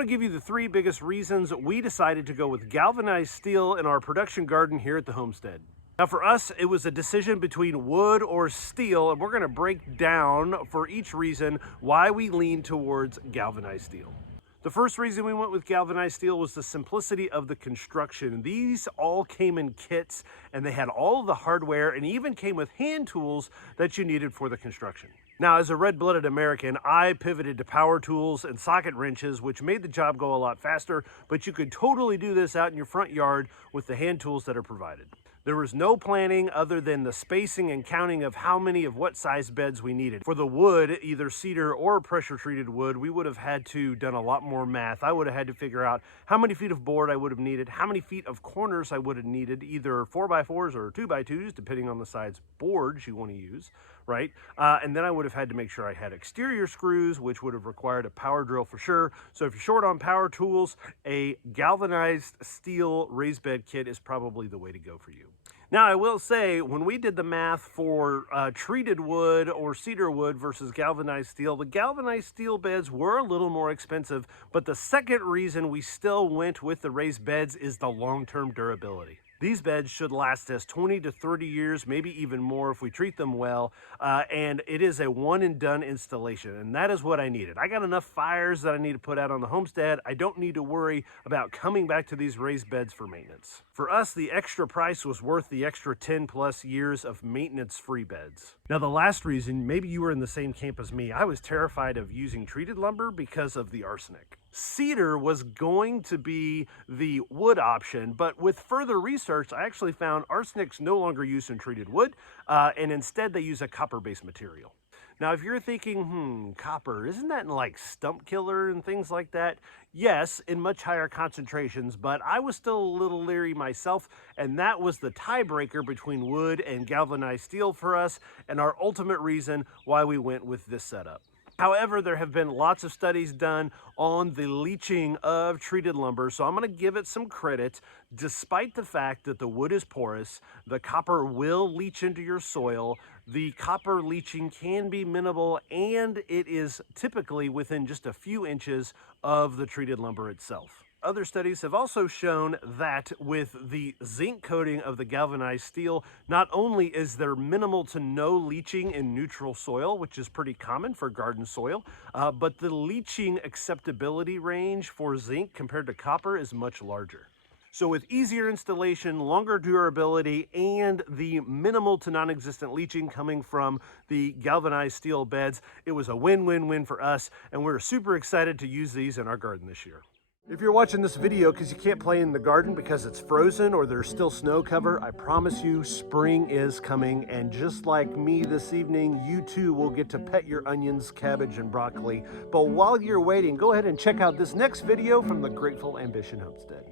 want to give you the 3 biggest reasons we decided to go with galvanized steel in our production garden here at the homestead. Now for us, it was a decision between wood or steel, and we're going to break down for each reason why we lean towards galvanized steel. The first reason we went with galvanized steel was the simplicity of the construction. These all came in kits, and they had all of the hardware and even came with hand tools that you needed for the construction. Now, as a red-blooded American, I pivoted to power tools and socket wrenches, which made the job go a lot faster, but you could totally do this out in your front yard with the hand tools that are provided. There was no planning other than the spacing and counting of how many of what size beds we needed. For the wood, either cedar or pressure treated wood, we would have had to done a lot more math. I would have had to figure out how many feet of board I would have needed, how many feet of corners I would have needed, either 4x4s or 2x2s, depending on the size boards you want to use, right? And then I would have had to make sure I had exterior screws, which would have required a power drill for sure. So if you're short on power tools, a galvanized steel raised bed kit is probably the way to go for you. Now, I will say, when we did the math for treated wood or cedar wood versus galvanized steel, the galvanized steel beds were a little more expensive, but the second reason we still went with the raised beds is the long-term durability. These beds should last us 20 to 30 years, maybe even more if we treat them well, and it is a one-and-done installation, and that is what I needed. I got enough fires that I need to put out on the homestead. I don't need to worry about coming back to these raised beds for maintenance. For us, the extra price was worth the extra 10+ years of maintenance-free beds. Now, the last reason, maybe you were in the same camp as me, I was terrified of using treated lumber because of the arsenic. Cedar was going to be the wood option, but with further research, I actually found arsenic's no longer used in treated wood, and instead they use a copper-based material. Now, if you're thinking, copper, isn't that in like stump killer and things like that? Yes, in much higher concentrations, but I was still a little leery myself, and that was the tiebreaker between wood and galvanized steel for us, and our ultimate reason why we went with this setup. However, there have been lots of studies done on the leaching of treated lumber, so I'm going to give it some credit. Despite the fact that the wood is porous, the copper will leach into your soil. The copper leaching can be minimal, and it is typically within just a few inches of the treated lumber itself. Other studies have also shown that with the zinc coating of the galvanized steel, not only is there minimal to no leaching in neutral soil, which is pretty common for garden soil, but the leaching acceptability range for zinc compared to copper is much larger. So with easier installation, longer durability, and the minimal to non-existent leaching coming from the galvanized steel beds, it was a win-win-win for us, and we're super excited to use these in our garden this year. If you're watching this video because you can't play in the garden because it's frozen or there's still snow cover, I promise you spring is coming, and just like me this evening, you too will get to pet your onions, cabbage, and broccoli. But while you're waiting, go ahead and check out this next video from the Grateful Ambition Homestead.